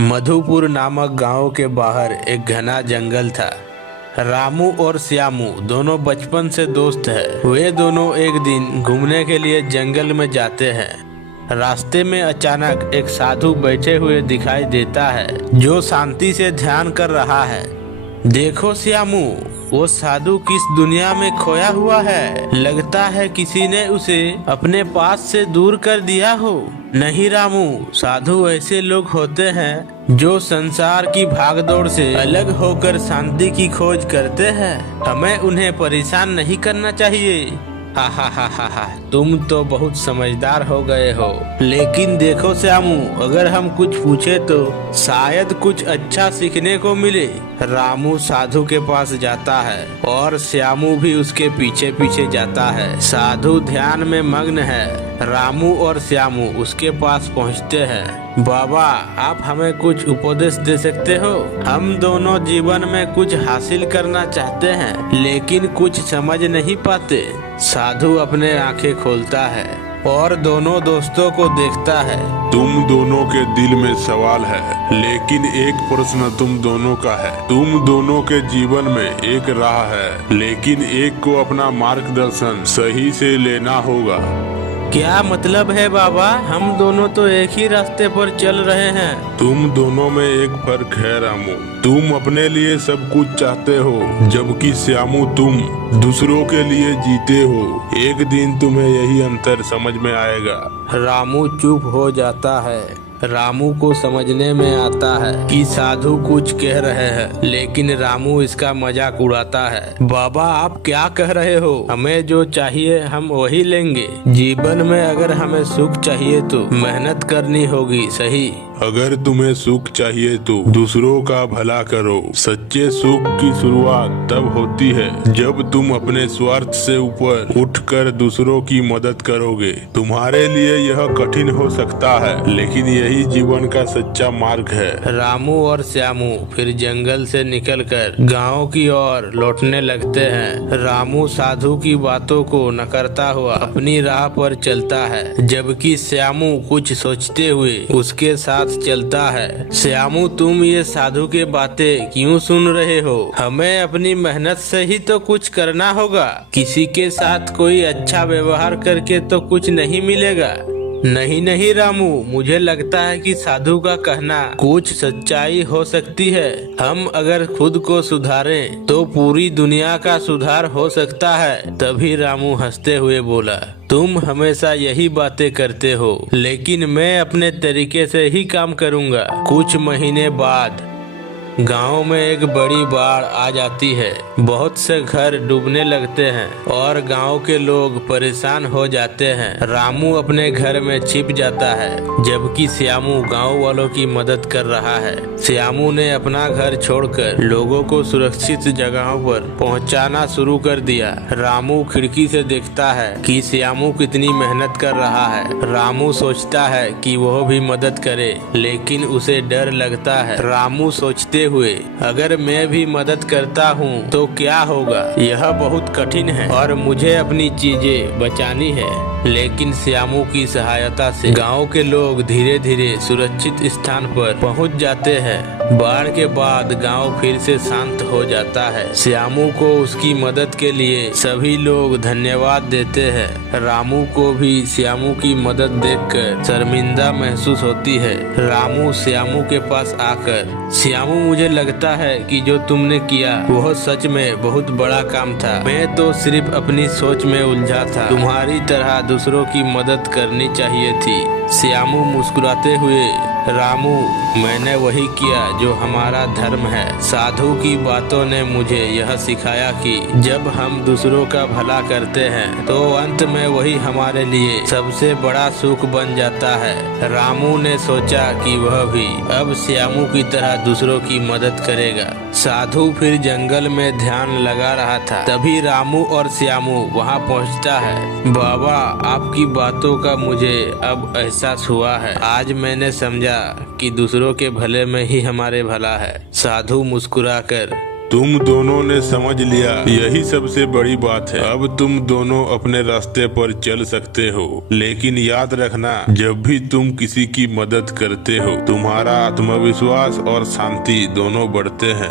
मधुपुर नामक गांव के बाहर एक घना जंगल था। रामू और श्यामू दोनों बचपन से दोस्त हैं। वे दोनों एक दिन घूमने के लिए जंगल में जाते हैं। रास्ते में अचानक एक साधु बैठे हुए दिखाई देता है जो शांति से ध्यान कर रहा है। देखो श्यामू, वो साधु किस दुनिया में खोया हुआ है। लगता है किसी ने उसे अपने पास से दूर कर दिया हो। नहीं रामू, साधु ऐसे लोग होते हैं जो संसार की भागदौड़ से अलग होकर शांति की खोज करते हैं। हमें उन्हें परेशान नहीं करना चाहिए। हा हा हा हा हा, तुम तो बहुत समझदार हो गए हो। लेकिन देखो श्यामू, अगर हम कुछ पूछे तो शायद कुछ अच्छा सीखने को मिले। रामू साधु के पास जाता है और श्यामू भी उसके पीछे पीछे जाता है। साधु ध्यान में मग्न है। रामू और श्यामू उसके पास पहुंचते हैं। बाबा, आप हमें कुछ उपदेश दे सकते हो? हम दोनों जीवन में कुछ हासिल करना चाहते हैं लेकिन कुछ समझ नहीं पाते। साधु अपने आंखें खोलता है और दोनों दोस्तों को देखता है। तुम दोनों के दिल में सवाल है, लेकिन एक प्रश्न तुम दोनों का है। तुम दोनों के जीवन में एक राह है, लेकिन एक को अपना मार्गदर्शन सही से लेना होगा। क्या मतलब है बाबा? हम दोनों तो एक ही रास्ते पर चल रहे हैं। तुम दोनों में एक फर्क है रामू। तुम अपने लिए सब कुछ चाहते हो, जबकि श्यामू तुम दूसरों के लिए जीते हो। एक दिन तुम्हें यही अंतर समझ में आएगा। रामू चुप हो जाता है। रामू को समझने में आता है कि साधु कुछ कह रहे हैं, लेकिन रामू इसका मजाक उड़ाता है। बाबा, आप क्या कह रहे हो? हमें जो चाहिए हम वही लेंगे। जीवन में अगर हमें सुख चाहिए तो मेहनत करनी होगी, सही? अगर तुम्हें सुख चाहिए तो दूसरों का भला करो। सच्चे सुख की शुरुआत तब होती है जब तुम अपने स्वार्थ से ऊपर उठकर दूसरों की मदद करोगे। तुम्हारे लिए यह कठिन हो सकता है, लेकिन यही जीवन का सच्चा मार्ग है। रामू और श्यामू फिर जंगल से निकलकर गांव की ओर लौटने लगते हैं। रामू साधु की बातों को नकारता हुआ अपनी राह पर चलता है, जबकि श्यामू कुछ सोचते हुए उसके साथ चलता है। श्यामू, तुम ये साधु के बातें क्यों सुन रहे हो? हमें अपनी मेहनत से ही तो कुछ करना होगा। किसी के साथ कोई अच्छा व्यवहार करके तो कुछ नहीं मिलेगा। नहीं नहीं रामू, मुझे लगता है कि साधु का कहना कुछ सच्चाई हो सकती है। हम अगर खुद को सुधारें तो पूरी दुनिया का सुधार हो सकता है। तभी रामू हंसते हुए बोला, तुम हमेशा यही बातें करते हो, लेकिन मैं अपने तरीके से ही काम करूंगा। कुछ महीने बाद गांव में एक बड़ी बाढ़ आ जाती है। बहुत से घर डूबने लगते हैं और गांव के लोग परेशान हो जाते हैं। रामू अपने घर में छिप जाता है, जबकि श्यामू गांव वालों की मदद कर रहा है। श्यामू ने अपना घर छोड़कर लोगों को सुरक्षित जगहों पर पहुंचाना शुरू कर दिया। रामू खिड़की से देखता है कि श्यामू कितनी मेहनत कर रहा है। रामू सोचता है कि वह भी मदद करे, लेकिन उसे डर लगता है। रामू सोचते हुए, अगर मैं भी मदद करता हूँ तो क्या होगा? यह बहुत कठिन है और मुझे अपनी चीजें बचानी है। लेकिन श्यामू की सहायता से गांव के लोग धीरे धीरे सुरक्षित स्थान पर पहुंच जाते हैं। बाढ़ के बाद गांव फिर से शांत हो जाता है। श्यामू को उसकी मदद के लिए सभी लोग धन्यवाद देते हैं। रामू को भी श्यामू की मदद देखकर शर्मिंदा महसूस होती है। रामू श्यामू के पास आकर, श्यामू, मुझे लगता है कि जो तुमने किया वह सच में बहुत बड़ा काम था। मैं तो सिर्फ अपनी सोच में उलझा था। तुम्हारी तरह दूसरों की मदद करनी चाहिए थी। श्यामू मुस्कुराते हुए, रामू, मैंने वही किया जो हमारा धर्म है। साधु की बातों ने मुझे यह सिखाया कि जब हम दूसरों का भला करते हैं तो अंत में वही हमारे लिए सबसे बड़ा सुख बन जाता है। रामू ने सोचा कि वह भी अब श्यामू की तरह दूसरों की मदद करेगा। साधु फिर जंगल में ध्यान लगा रहा था। तभी रामू और श्यामू वहां पहुंचता है। बाबा, आपकी बातों का मुझे अब एहसास हुआ है। आज मैंने समझा कि दूसरों के भले में ही हमारे भला है। साधु मुस्कुराकर तुम दोनों ने समझ लिया, यही सबसे बड़ी बात है। अब तुम दोनों अपने रास्ते पर चल सकते हो, लेकिन याद रखना, जब भी तुम किसी की मदद करते हो तुम्हारा आत्मविश्वास और शांति दोनों बढ़ते हैं।